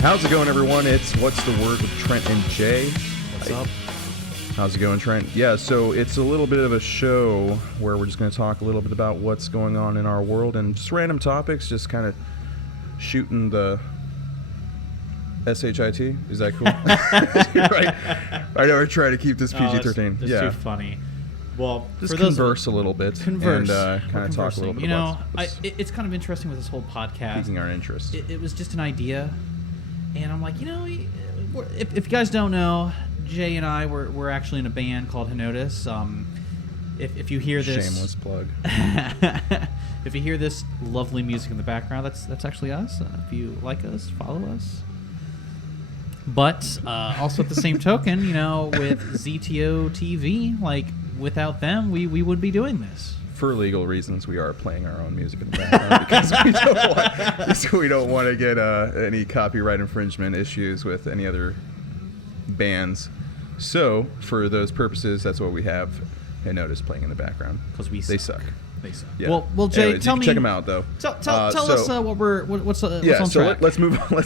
How's it going, everyone? It's What's the Word with Trent and Jay. What's up? How's it going, Trent? Yeah, so it's a little bit of a show where we're just going to talk a little bit about what's going on in our world and just random topics, just kind of shooting the SHIT. Is that cool? Right. I know we're trying to keep this PG-13. That's too funny. Well, just converse a little bit and kind of talk a little bit about it's kind of interesting with this whole podcast. Piquing our interest. It was just an idea, and I'm like, if you guys don't know, Jay and I we're actually in a band called Henotis. If you hear this, shameless plug. If you hear this lovely music in the background, that's actually us. If you like us, follow us. But also at the same token, with ZTOTV, like without them, we wouldn't be doing this. For legal reasons, we are playing our own music in the background because we don't want to get any copyright infringement issues with any other bands. So, for those purposes, that's what we have. Henotis playing in the background because they suck. They suck. Yeah. Well, Jay, anyways, tell me. Check them out, though. Tell us what's on track. Let's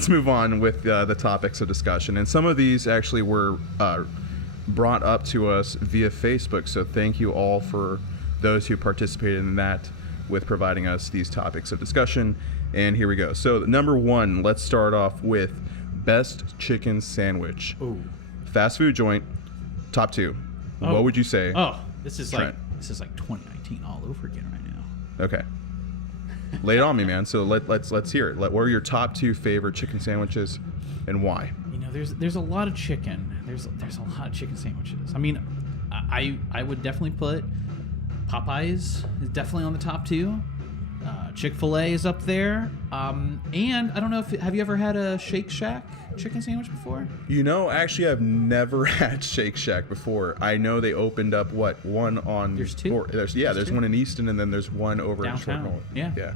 move on with the topics of discussion, and some of these actually were brought up to us via Facebook. So thank you all for those who participated in that with providing us these topics of discussion. And here we go. So number one, let's start off with best chicken sandwich. Ooh. Fast food joint, top two. Oh. What would you say? Oh, this is Trent? like 2019 all over again right now. Okay. Lay it on me, man. So let's hear it. What are your top two favorite chicken sandwiches and why? There's a lot of chicken. There's a lot of chicken sandwiches. I mean, I would definitely put Popeyes is definitely on the top two. Chick-fil-A is up there. And I don't know have you ever had a Shake Shack chicken sandwich before? Actually, I've never had Shake Shack before. I know they opened up one on. There's two. There's one in Easton, and then there's one over downtown. in Short Yeah. Yeah.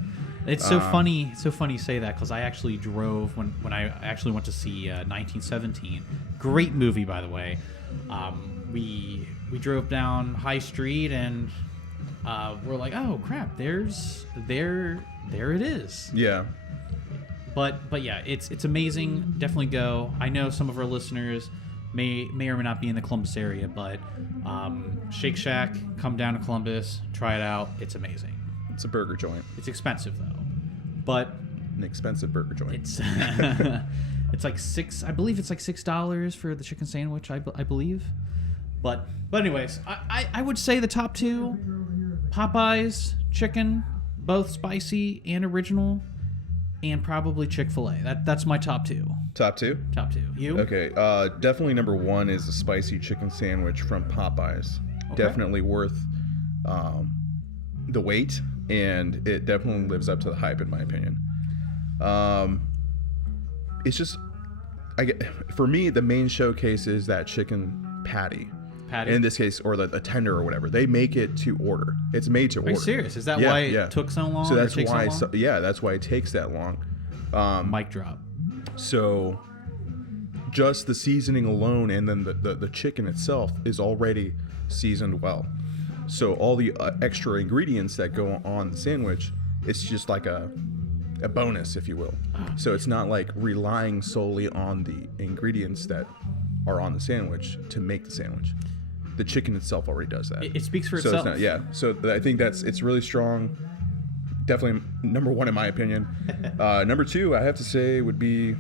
It's so funny. It's so funny you say that because I actually drove when I actually went to see 1917. Great movie, by the way. We drove down High Street and we're like, oh crap, there it is. Yeah. But yeah, it's amazing. Definitely go. I know some of our listeners may or may not be in the Columbus area, but Shake Shack, come down to Columbus, try it out. It's amazing. It's a burger joint. It's expensive though, but an expensive burger joint. It's it's like $6 for the chicken sandwich, I believe. But anyways, I would say the top two, Popeyes chicken, both spicy and original, and probably Chick-fil-A. That's my top two. Top two? Top two. You? Okay. Definitely number one is the spicy chicken sandwich from Popeyes. Okay. Definitely worth the wait, and it definitely lives up to the hype in my opinion. It's just, for me, the main showcase is that chicken patty. In this case, or the tender or whatever. They make it to order. It's made to order. Are you serious? Is that why it took so long? So that's why. That's why it takes that long. Mic drop. So, just the seasoning alone, and then the chicken itself is already seasoned well. So all the extra ingredients that go on the sandwich, it's just like a bonus, if you will. So it's not like relying solely on the ingredients that are on the sandwich to make the sandwich. The chicken itself already does that. It speaks for itself. itself. So I think it's really strong. Definitely number one in my opinion. Number two, I have to say, would be.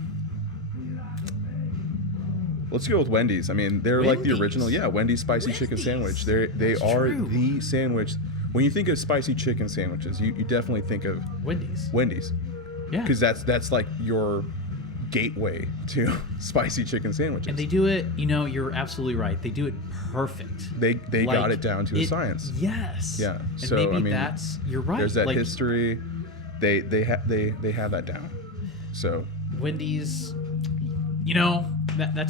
Let's go with Wendy's. I mean, they're like the original. Yeah, Wendy's spicy chicken sandwich. They are the sandwich. When you think of spicy chicken sandwiches, you definitely think of Wendy's. Yeah. Because that's like your gateway to spicy chicken sandwiches. And they do it, you're absolutely right. They do it perfect. They got it down to a science. Yes. Yeah. And so maybe you're right. There's that history. They have that down. So Wendy's, that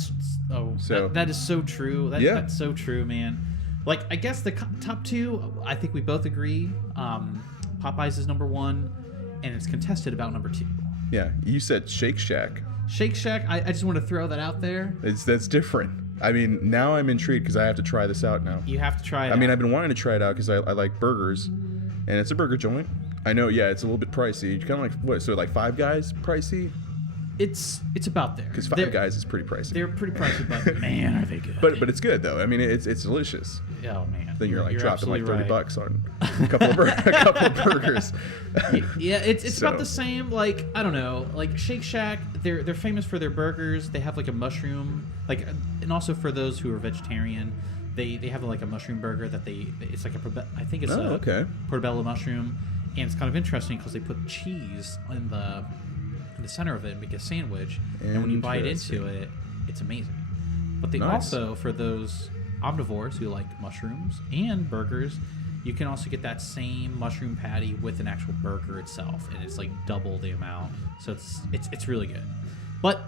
is so true. That's so true, man. Like, I guess the top two, I think we both agree. Popeyes is number one, and it's contested about number two. Yeah, you said Shake Shack. Shake Shack, I just want to throw that out there. That's different. I mean, now I'm intrigued because I have to try this out now. You have to try it out. I mean, I've been wanting to try it out because I like burgers, and it's a burger joint. I know, yeah, it's a little bit pricey. Kind of like, what, so like Five Guys pricey? It's about there. Because Five Guys is pretty pricey. They're pretty pricey, but man, are they good. But it's good though. I mean, it's delicious. Oh man. Then you're like dropping like absolutely $30 on a couple of burgers. Yeah, it's So- about the same. Like, I don't know, like Shake Shack. They're famous for their burgers. They have like a mushroom, like, and also for those who are vegetarian, they have like a mushroom burger that it's like I think it's okay. portobello mushroom, and it's kind of interesting because they put cheese in the center of it and make a sandwich, and when you bite into it, it's amazing. But they also, for those omnivores who like mushrooms and burgers, you can also get that same mushroom patty with an actual burger itself, and it's like double the amount. So it's really good. But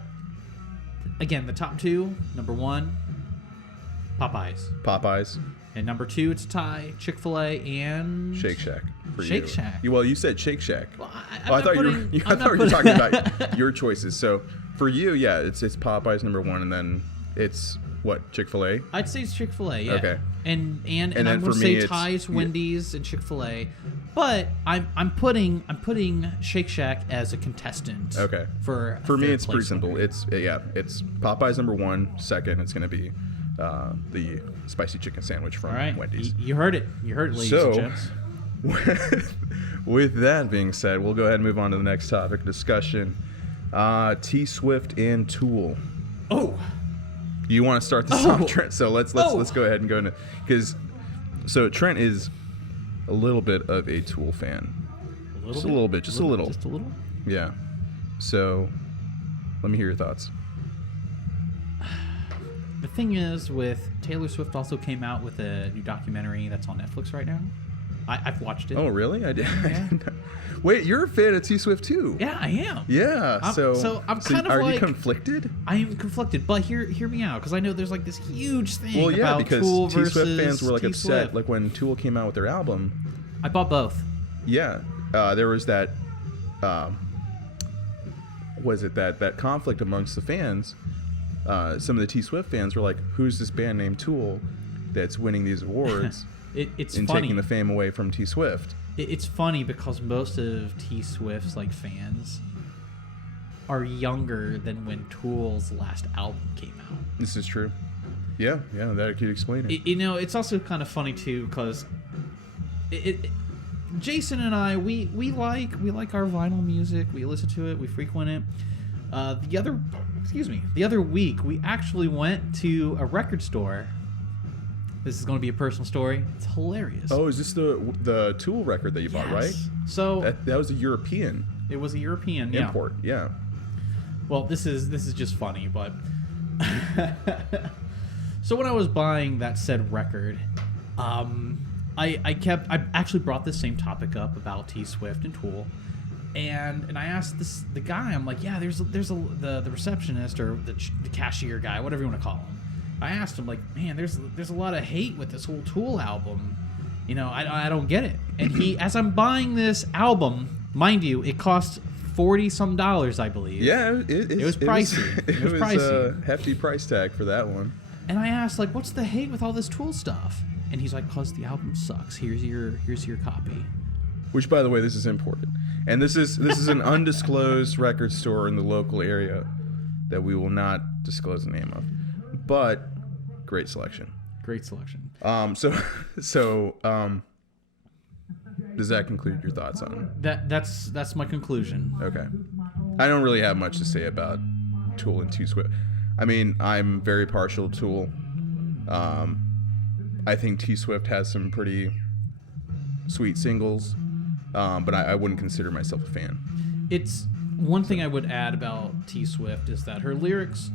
again, the top two: number one, Popeyes, and number two, it's Thai, Chick-fil-A, and Shake Shack. For Shake you. Shack. Well, you said Shake Shack. Well, I thought you were talking about your choices. So for you, yeah, it's Popeyes number one, and then it's what, Chick-fil-A? I'd say it's Chick-fil-A, yeah. Okay. And then I'm for gonna me, say Thai's, Wendy's, and Chick-fil-A, but I'm putting Shake Shack as a contestant. Okay. For me, third it's pretty place simple. winner. It's Popeyes number one. Second, it's gonna be the spicy chicken sandwich from All right. Wendy's. You heard it. You heard it, ladies and gents. With that being said, we'll go ahead and move on to the next topic of discussion. T Swift and Tool. Oh. You want to start this off, Trent? So let's go ahead and go into, because Trent is a little bit of a Tool fan. Just a little. Yeah. So let me hear your thoughts. The thing is, with Taylor Swift also came out with a new documentary that's on Netflix right now. I've watched it. Oh, really? I did. Yeah. Wait, you're a fan of T Swift too? Yeah, I am. Yeah. So I'm kind of are like, you conflicted? I am conflicted, but hear me out, because I know there's like this huge thing Well, yeah, about because Tool T versus Swift fans were like T upset, Swift. like when Tool came out with their album. I bought both. Yeah, there was that. Was it that conflict amongst the fans? Some of the T Swift fans were like, "Who's this band named Tool that's winning these awards It's and funny. taking the fame away from T Swift?" It's funny because most of T Swift's like fans are younger than when Tool's last album came out. This is true. Yeah, that could explain it. It's also kind of funny too, because Jayson and I we like our vinyl music. We listen to it. We frequent it. The other week we actually went to a record store. This is going to be a personal story. It's hilarious. Oh, is this the Tool record that you bought, right? So That was a European it was a European import. Yeah. Well, this is just funny, but so when I was buying that said record, I actually brought this same topic up about T Swift and Tool, and I asked the guy. I'm like, yeah, there's the receptionist or the cashier guy, whatever you want to call him. I asked him, like, man, there's a lot of hate with this whole Tool album. I don't get it. And as I'm buying this album, mind you, it cost $40-some, I believe. Yeah, it was pricey. It was pricey. A hefty price tag for that one. And I asked, like, what's the hate with all this Tool stuff? And he's like, because the album sucks. Here's your copy. Which, by the way, this is important. And this is an undisclosed record store in the local area that we will not disclose the name of. But great selection. Great selection. So does that conclude your thoughts on That's my conclusion. Okay. I don't really have much to say about Tool and T Swift. I mean, I'm very partial to Tool. I think T Swift has some pretty sweet singles, but I wouldn't consider myself a fan. It's one thing I would add about T Swift is that her lyrics,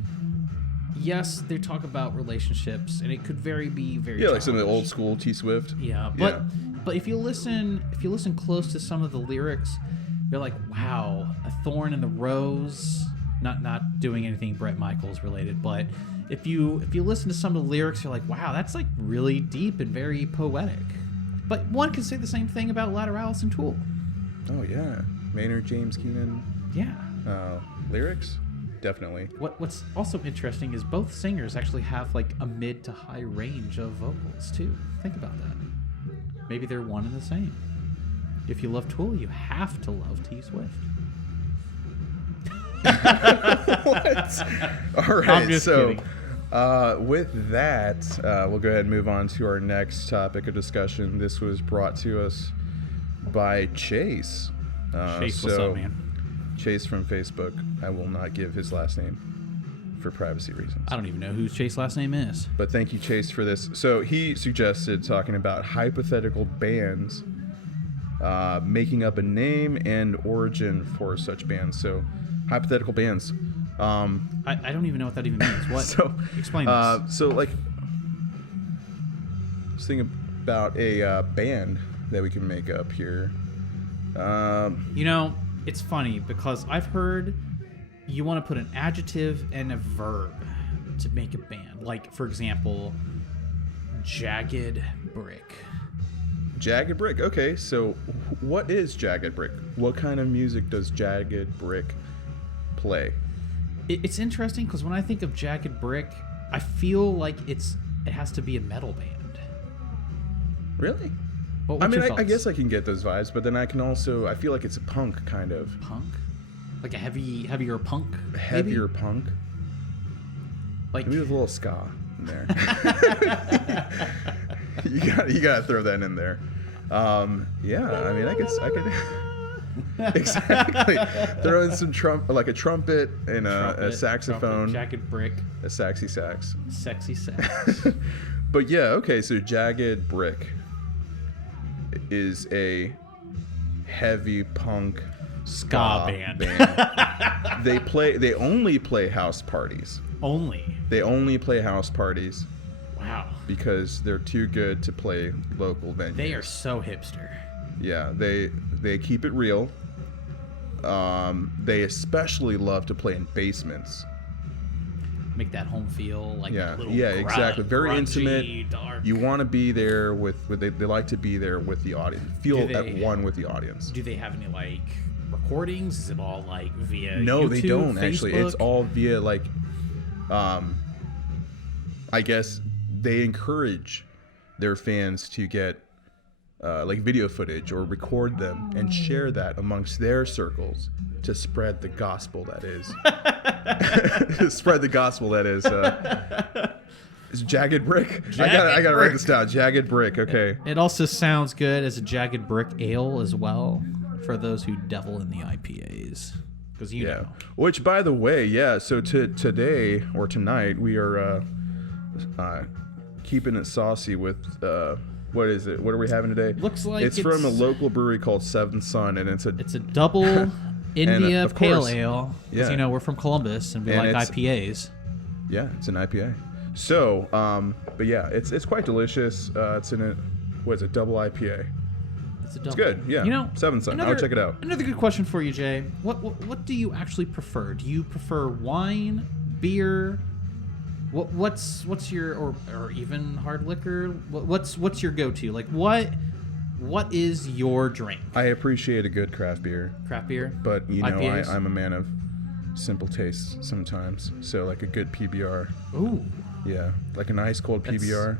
yes, they talk about relationships, and it could be very like some of the old school T Swift. Yeah, but if you listen close to some of the lyrics, you're like, wow, a thorn in the rose. Not doing anything Bret Michaels related, but if you listen to some of the lyrics, you're like, wow, that's like really deep and very poetic. But one could say the same thing about Lateralis and Tool. Oh yeah, Maynard James Keenan. Yeah. Lyrics, definitely. What's also interesting is both singers actually have like a mid to high range of vocals too. Think about that. Maybe they're one and the same. If you love Tool, you have to love T Swift. What? All right. I'm just so, kidding. with that, we'll go ahead and move on to our next topic of discussion. This was brought to us by Chase. Chase, what's up, man? Chase from Facebook. I will not give his last name for privacy reasons. I don't even know who Chase's last name is. But thank you, Chase, for this. So he suggested talking about hypothetical bands, making up a name and origin for such bands. So hypothetical bands. I don't even know what that even means. What? So Explain this. So like, I was thinking about a band that we can make up here. It's funny because I've heard you want to put an adjective and a verb to make a band. Like, for example, Jagged Brick. Jagged Brick. Okay, so what is Jagged Brick? What kind of music does Jagged Brick play? It's interesting because when I think of Jagged Brick, I feel like it has to be a metal band. Really? But I mean, I guess I can get those vibes, but then I feel like it's a punk kind of. Punk? Like a heavier punk? Heavier punk? Like maybe with a little ska in there. you gotta throw that in there. Yeah, I mean, I could exactly throw in some a trumpet and a saxophone. Trumpet, Jagged Brick. A sexy sax. Sexy sax. But yeah, okay, so Jagged Brick is a heavy punk ska band. They only play house parties. They only play house parties. Wow. Because they're too good to play local venues. They are so hipster. Yeah, they keep it real. They especially love to play in basements. Make that home feel like yeah, a little exactly. Very grungy, intimate. Dark. You want to be there with they like to be there with the audience. Feel at one with the audience. Do they have any like recordings? Is it all like via No, YouTube, they don't Facebook? actually. It's all via like I guess they encourage their fans to get like video footage or record them and share that amongst their circles to spread the gospel that is. Spread the gospel that is. Is Jagged Brick? I gotta write this down. Jagged Brick. Okay. It also sounds good as a Jagged Brick ale as well for those who devil in the IPAs. Because you know. Which, by the way, yeah. So today or tonight we are keeping it saucy with. What is it? What are we having today? Looks like it's from a local brewery called Seventh Son, and it's a double India of Pale course, Ale. Because we're from Columbus and we like IPAs. Yeah, it's an IPA. So, but yeah, it's quite delicious. It's in a what is it? Double IPA. It's good. Yeah. Seventh Son. I'll check it out. Another good question for you, Jay. What do you actually prefer? Do you prefer wine, beer? What's your or even hard liquor? What's your go-to? Like what is your drink? I appreciate a good craft beer. Craft beer, but IPAs? I'm a man of simple tastes sometimes. So like a good PBR. Ooh. Yeah, like an ice cold PBR.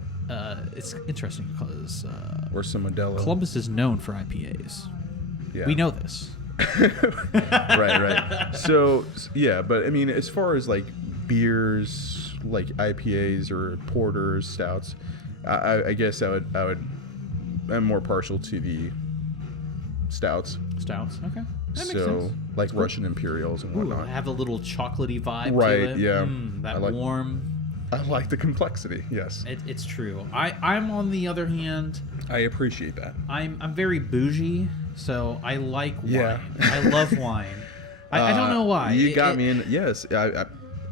It's interesting because or some Modelo. Columbus is known for IPAs. Yeah, we know this. right. So yeah, but I mean, as far as like beers, like IPAs or porters, stouts, I guess I'm more partial to the stouts. Stouts, okay. That makes sense. Like Russian Imperials and whatnot. Have a little chocolatey vibe right, to it. Yeah. That warm. I like the complexity, yes. It's true. I'm on the other hand. I appreciate that. I'm very bougie, so I like wine. I love wine. I don't know why. You got me in. Yes,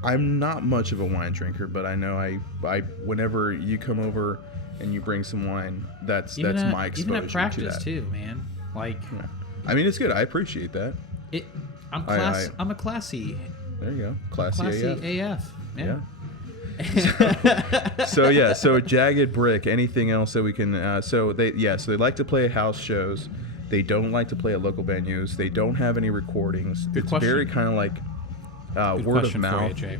I'm not much of a wine drinker, but I know I whenever you come over and you bring some wine, that's my exposure even at practice to that. too, man. Like, I mean, it's good. I appreciate that. I'm a classy. There you go, classy AF. Yeah. So Jagged Brick. Anything else that we can? So they like to play house shows. They don't like to play at local venues. They don't have any recordings. Good it's question. very kind of like word of mouth. For you, Jay.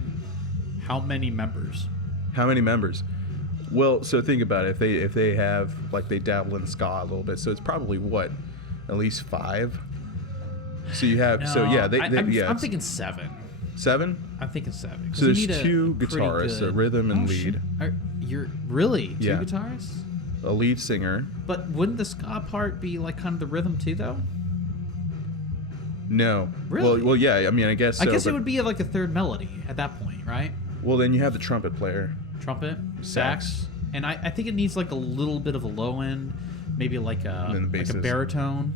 How many members? Well, so think about it. If they have like they dabble in ska a little bit, so it's probably at least 5. So you have No, so yeah I'm thinking 7. 7? I'm thinking 7. 'Cause So you there's need a 2 pretty guitarists, a good- rhythm and Oh, lead, shit. You're really 2 Yeah. guitarists? a lead singer. But wouldn't the ska part be like kind of the rhythm too, though? No. Really? Well, yeah. I mean, I guess. So, I guess it but- would be like a third melody at that point, right? Well, then you have the trumpet player. Trumpet, Sax. sax, and I think it needs like a little bit of a low end, maybe like And then the a basses. baritone.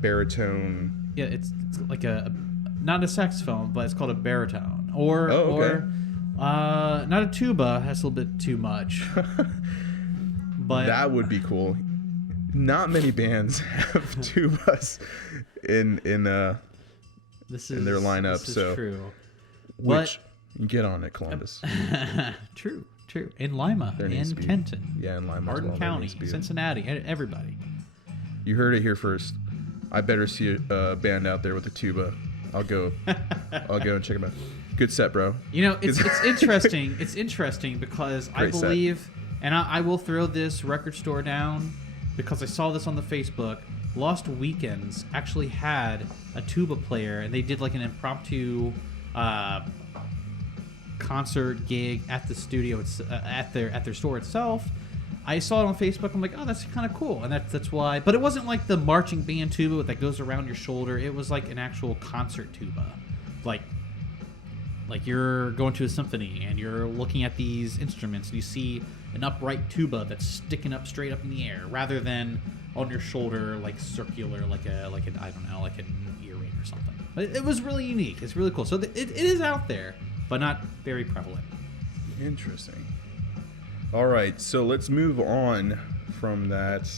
Baritone. Yeah, it's like a not a saxophone, but it's called a baritone, or Oh, okay. not a tuba. That's a little bit too much. But That would be cool. Not many bands have tubas in this in their lineup, This is so- true. which get on it, Columbus. True. In Lima, There needs in to be- Kenton, Yeah, in Lima, as Hardin well, there County, needs to be a- Cincinnati, everybody. You heard it here first. I better see a band out there with a tuba. I'll go and check them out. Good set, bro. You know, it's interesting. It's interesting because I Great set. believe, and I will throw this record store down because I saw this on the Facebook. Lost Weekends actually had a tuba player, and they did like an impromptu concert gig at the studio, at their store itself. I saw it on Facebook. I'm like, oh, that's kind of cool, and that's why. But it wasn't like the marching band tuba that goes around your shoulder. It was like an actual concert tuba, like you're going to a symphony and you're looking at these instruments and you see an upright tuba that's sticking up straight up in the air, rather than on your shoulder, like circular, like an I don't know, like an earring or something. But it was really unique. It's really cool. So it is out there, but not very prevalent. Interesting. All right, so let's move on from that.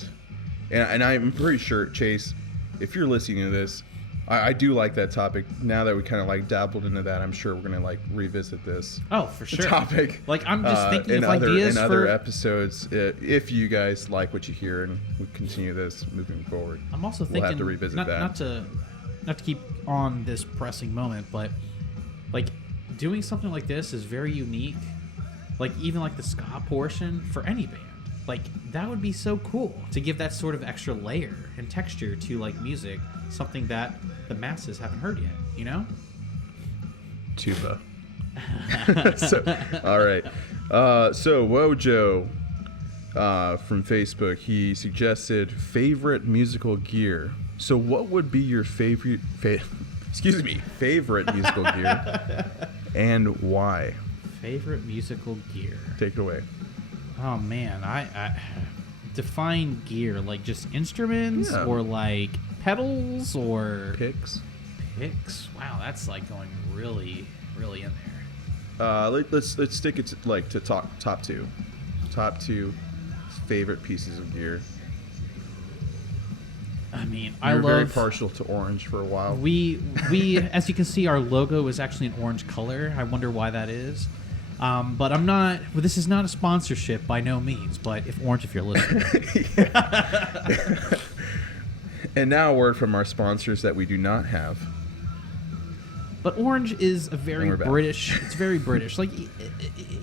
And I'm pretty sure, Chase, if you're listening to this, I do like that topic. Now that we kind of like dabbled into that, I'm sure we're gonna like revisit this Oh, for sure. topic. Like, I'm just thinking in of other ideas in other for- episodes. If you guys like what you hear and we continue this moving forward, I'm also we'll thinking have to revisit not, that. not to keep on this pressing moment, but like doing something like this is very unique. Like even like the ska portion for any band, like that would be so cool to give that sort of extra layer and texture to like music, something that the masses haven't heard yet. You know? Tuba. All right. So Wojo from Facebook, he suggested favorite musical gear. So what would be your favorite musical gear and why? Favorite musical gear. Take it away. Oh man, I define gear, like just instruments, Yeah. or like pedals, or Picks. picks. Wow, that's like going really in there. Let's stick it to top two. Top two favorite pieces of gear. I mean, You were I very love. partial to orange for a while. We as you can see, our logo is actually an orange color. I wonder why that is. But I'm not. Well, this is not a sponsorship by no means. But if you're listening, And now a word from our sponsors that we do not have. but orange is a And very we're back. British. It's very British. Like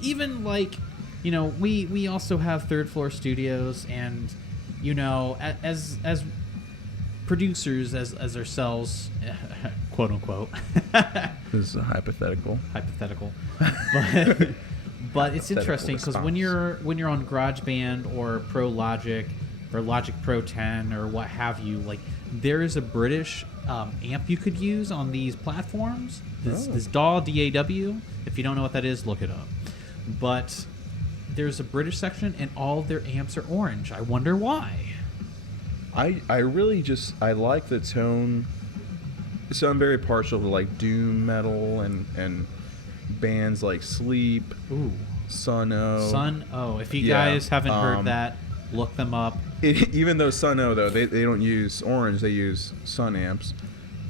even like, you know, we also have Third Floor Studios, and you know, as producers as ourselves, quote unquote. This is a hypothetical. Hypothetical, but it's interesting because when response. you're on GarageBand or Pro Logic or Logic Pro 10 or what have you, like there is a British amp you could use on these platforms. This DAW, DAW. If you don't know what that is, look it up. But there's a British section, and all of their amps are orange. I wonder why. I really just I like the tone. So I'm very partial to like doom metal and bands like Sleep, Ooh, Sun-O. Sun-O. If you Yeah, guys haven't heard that, look them up. Even though Sun-O though they don't use orange, they use Sun amps.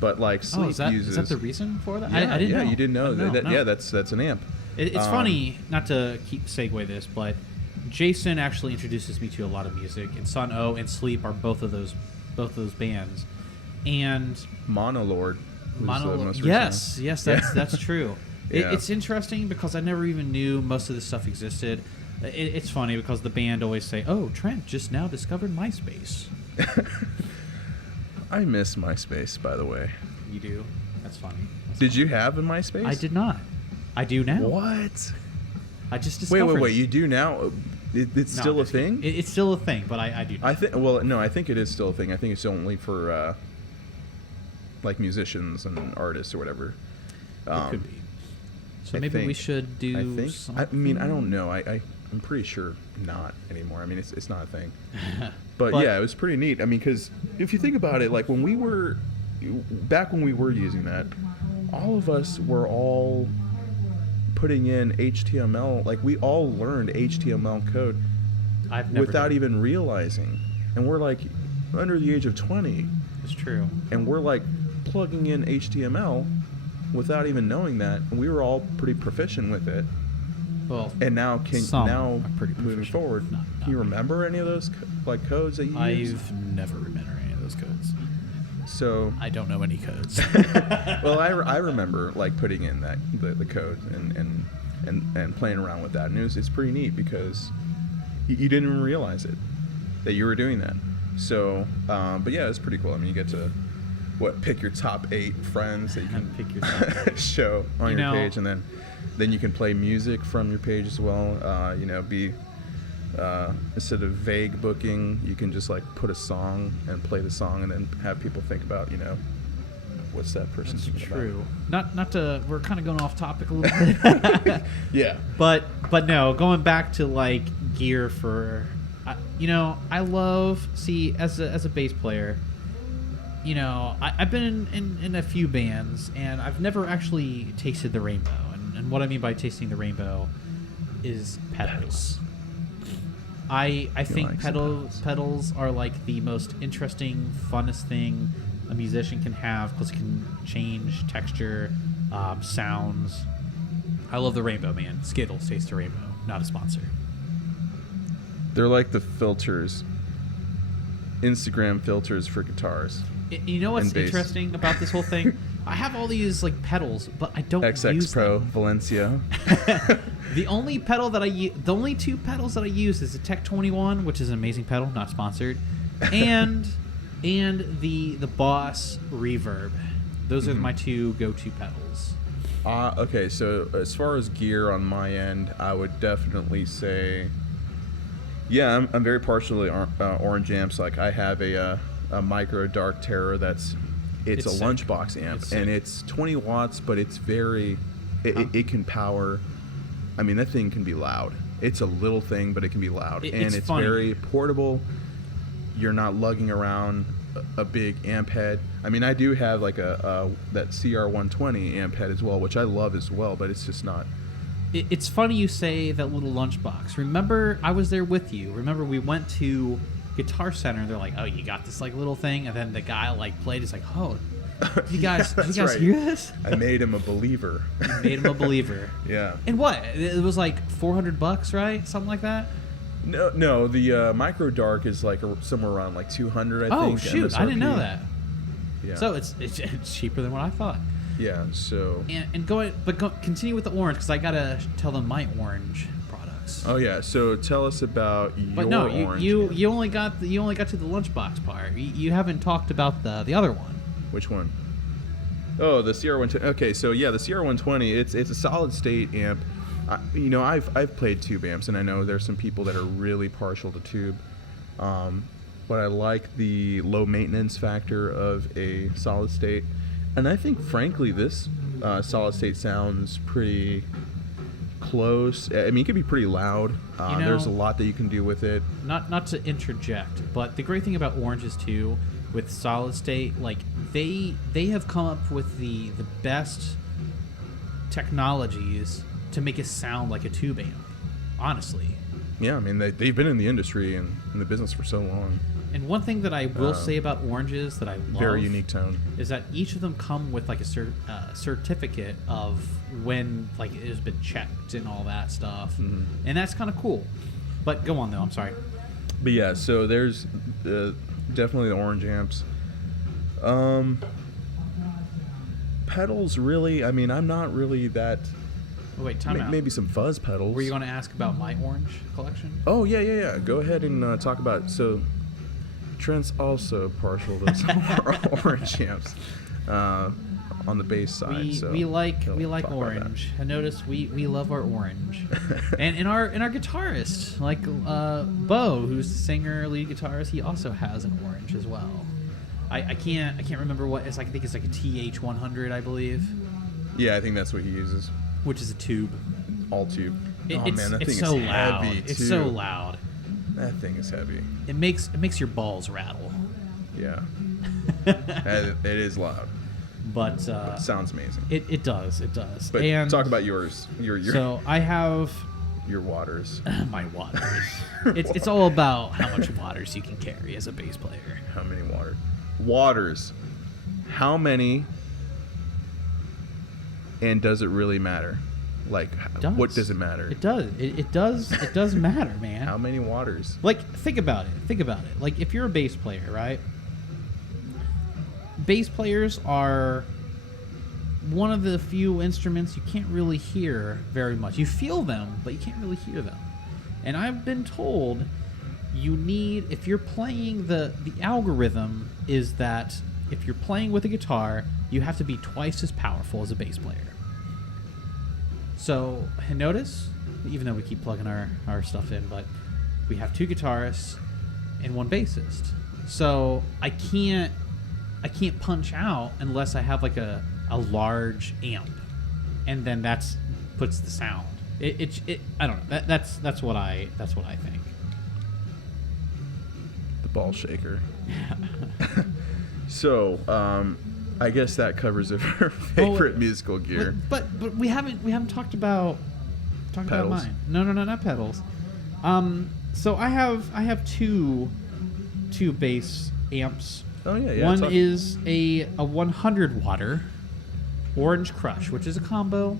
But like Sleep Is that uses. the reason for that? Yeah, I didn't know. you didn't know that. No. Yeah, that's an amp. It's funny, not to keep segue this, but Jayson actually introduces me to a lot of music, and Sun-O and Sleep are both of those bands. And Monolord. was the most recent yes, that's true. Yeah. It's interesting because I never even knew most of this stuff existed. It's funny because the band always say, "Oh, Trent just now discovered MySpace." I miss MySpace, by the way. You do. That's funny. Did you have a MySpace? I did not. I do now. What? I just discovered. Wait. You do now? It's No, still a I'm just kidding. thing? It's still a thing, but I do. I think. Well, no, I think it is still a thing. I think it's only for like musicians and artists or whatever. It could be. So I maybe we think- should do. I think. Something. I mean, I don't know. I'm pretty sure not anymore. I mean, it's not a thing. But yeah, it was pretty neat. I mean, because if you think about it, like when we were using that, all of us were all putting in HTML. Like we all learned HTML code I've never without done it. even realizing, and we're like under the age of 20, It's true. and we're like plugging in HTML without even knowing that, and we were all pretty proficient with it. Well, And now, Some now are pretty moving proficient. forward, Not can you me. remember any of those codes that you used? I've never remembered any of those codes. So, I don't know any codes. well, I remember like putting in the code and playing around with that, and it's pretty neat because you didn't even realize it that you were doing that. So, but yeah, it's pretty cool. I mean, you get to pick your top 8 friends that you can Pick your top 8. show on You your know- page, and then you can play music from your page as well. Instead of vague booking, you can just like put a song and play the song, and then have people think about what's that person That's thinking true. Not to. We're kind of going off topic a little bit. about. Yeah. But no, going back to like gear for, I love as a bass player. I've been in a few bands, and I've never actually tasted the rainbow. And what I mean by tasting the rainbow is pedals. I think like some pedals are like the most interesting, funnest thing a musician can have because it can change texture, sounds. I love the rainbow, man. Skittles taste the rainbow. Not a sponsor. They're like the filters, Instagram filters for guitars. You know what's And bass. interesting about this whole thing? I have all these like pedals, but I don't use XX Pro, them. Valencia. The only pedal that the only 2 pedals that I use is the Tech 21, which is an amazing pedal, not sponsored, and the Boss Reverb. Those are my 2 go-to pedals. Okay, so as far as gear on my end, I would definitely say, yeah, I'm very partially orange amps. Like I have a Micro Dark Terror it's a sick. lunchbox amp, It's and sick. it's 20 watts, but it's it can power. I mean, that thing can be loud. It's a little thing, but it can be loud, and it's it's funny. very portable. You're not lugging around a big amp head. I mean, I do have like that CR120 amp head as well, which I love as well, but it's just not. It's funny you say that little lunchbox. Remember, I was there with you. Remember, we went to Guitar Center, and they're like, "Oh, you got this like little thing," and then the guy like played. He's like, "Oh, did you guys That's right. hear this?" I made him a believer. Made him a believer. Yeah. And what? It was like $400, right? Something like that. No, the Micro Dark is like somewhere around like 200, I think. Oh shoot, I didn't know MSRP. that. Yeah. So it's cheaper than what I thought. Yeah. So. Continue with the orange because I gotta tell them my orange products. Oh yeah. So tell us about your But no, orange. you only got to the lunchbox part. You haven't talked about the other one. Which one? Oh, the CR120. Okay, so yeah, the CR120. It's a solid state amp. I've played tube amps, and I know there's some people that are really partial to tube. But I like the low maintenance factor of a solid state, and I think frankly this solid state sounds pretty close. I mean, it can be pretty loud. There's a lot that you can do with it. Not to interject, but the great thing about oranges too, with solid state, like they have come up with the best technologies to make it sound like a tube amp. Honestly. Yeah, I mean they've been in the industry and in the business for so long. And one thing that I will say about oranges that I love Very unique tone. is that each of them come with like a certificate of when like it has been checked and all that stuff, Mm-hmm. and that's kind of cool. But go on though. I'm sorry. But yeah, so there's definitely the orange amps. Pedals, really. I mean, I'm not really that. Oh, wait, time out. Maybe some fuzz pedals. Were you going to ask about my orange collection? Oh yeah. Go ahead and talk about. So, Trent's also partial to some orange amps. on the bass side. We like talk about orange. I notice we love our orange, and our guitarist like Bo, who's the singer, lead guitarist, he also has an orange as well. I can't remember what it's like. I think it's like a TH100, I believe. Yeah, I think that's what he uses. Which is a tube. All tube. Man, that thing is so loud. heavy, too. It's so loud. That thing is heavy. It makes your balls rattle. Yeah. It is loud. But it sounds amazing. It does. But and talk about yours. So I have your waters. My waters. It's all about how much waters you can carry as a bass player. How many waters? How many? And does it really matter? Like, what does it matter? It does. It does matter, man. How many waters? Like, think about it. Like, if you're a bass player, right? Bass players are one of the few instruments you can't really hear very much. You feel them, but you can't really hear them. And I've been told if you're playing the algorithm is that if you're playing with a guitar, you have to be twice as powerful as a bass player. So, notice, even though we keep plugging our stuff in, but we have 2 guitarists and 1 bassist. So I can't punch out unless I have like a large amp, and then puts the sound. I don't know. That's what I think. The ball shaker. So, I guess that covers it for favorite musical gear. But we haven't talked about mine. No, not pedals. So I have two bass amps. Oh yeah. One is a 100 watter Orange Crush, which is a combo.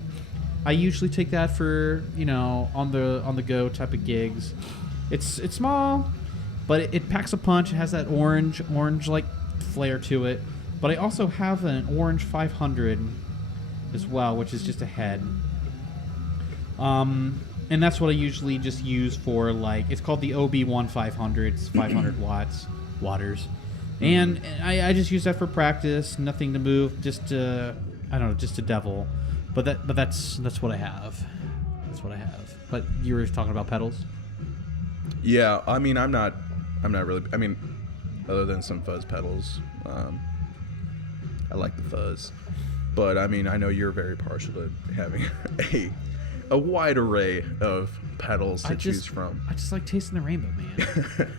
I usually take that for on the go type of gigs. It's small, but it packs a punch. It has that orange like flair to it. But I also have an Orange 500 as well, which is just a head. And that's what I usually just use for, like, it's called the OB1 500. It's 500 waters. And I just use that for practice, nothing to move, just to devil. But that's what I have. That's what I have. But you were talking about pedals? Yeah, I mean, I'm not really, I mean, other than some fuzz pedals, I like the fuzz, but I mean, I know you're very partial to having a wide array of pedals to choose from. I just like tasting the rainbow, man.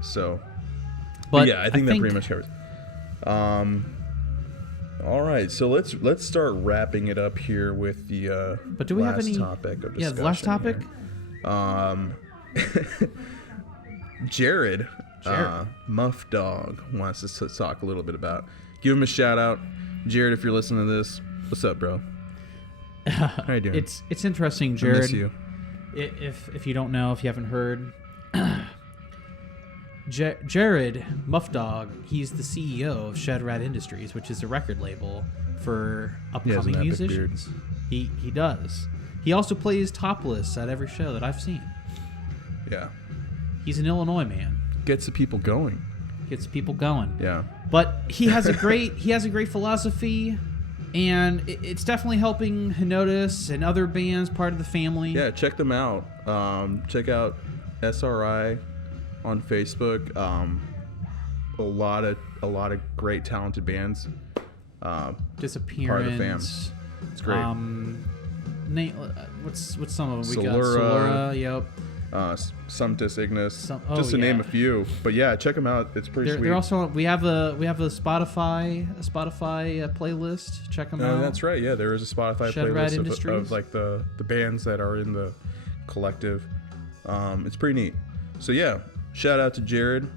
So, but yeah, I think that pretty much covers. All right, so let's start wrapping it up here with the but do we have any topic of discussion. Yeah, the last topic. Jared. Muff Dog wants us to talk a little bit about. Give him a shout out, Jared. If you're listening to this, what's up, bro? How you doing? It's interesting, Jared. I miss you. If you don't know, if you haven't heard, Jared Muff Dog, he's the CEO of Shed Rat Industries, which is a record label for upcoming musicians. He does. He also plays topless at every show that I've seen. Yeah. He's an Illinois man. Gets the people going. Yeah. But he has a great philosophy, and it's definitely helping Henotis and other bands, part of the family. Yeah, check them out. Check out SRI on Facebook. A lot of great talented bands. Disappearance. Part of the fam. It's great. What's some of them? We got Solura. Yep. Sumptus Ignis, just to name a few. But yeah, check them out. It's pretty sweet. They're also we have a Spotify playlist. Check them out. That's right. Yeah, there is a Spotify playlist of like the bands that are in the collective. It's pretty neat. So yeah, shout out to Jared.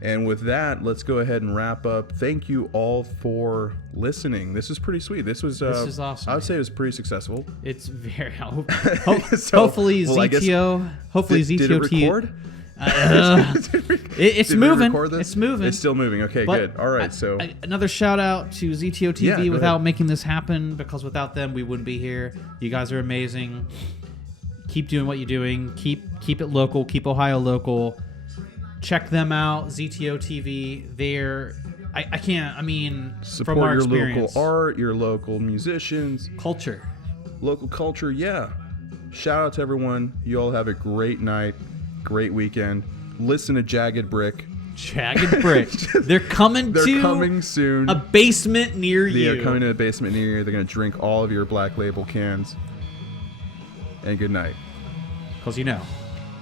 And with that, let's go ahead and wrap up. Thank you all for listening. This is pretty sweet. This is awesome. I would say it was pretty successful. It's very hopefully ZTO. Hopefully ZTO. Did it record? It's moving. It's moving. It's still moving. Okay, good. All right. Another shout out to ZTOTV without making this happen, because without them we wouldn't be here. You guys are amazing. Keep doing what you're doing. Keep it local. Keep Ohio local. Check them out, ZTOTV. I can't. I mean, Support from our your experience, local art, your local musicians, culture. local culture. Yeah. Shout out to everyone. You all have a great night, great weekend. Listen to Jagged Brick. Jagged Brick. They're coming soon. a basement near you. They are coming to a basement near you. They're going to drink all of your Black Label cans. And good night. Because you know.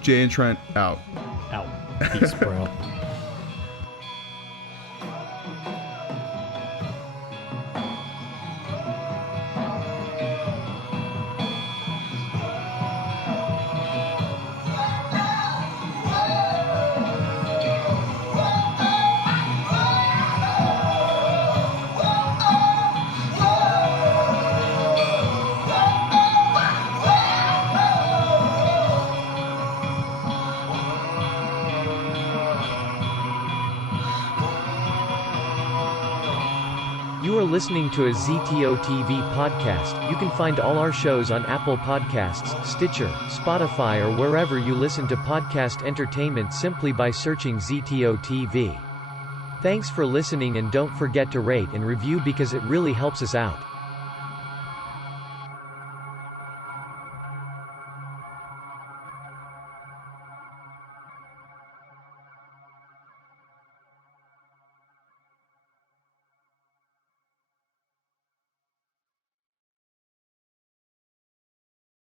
Jay and Trent out. Out. Peace, bro. You are listening to a ZTOTV podcast. You can find all our shows on Apple Podcasts, Stitcher, Spotify, or wherever you listen to podcast entertainment simply by searching ZTOTV. Thanks for listening, and don't forget to rate and review because it really helps us out.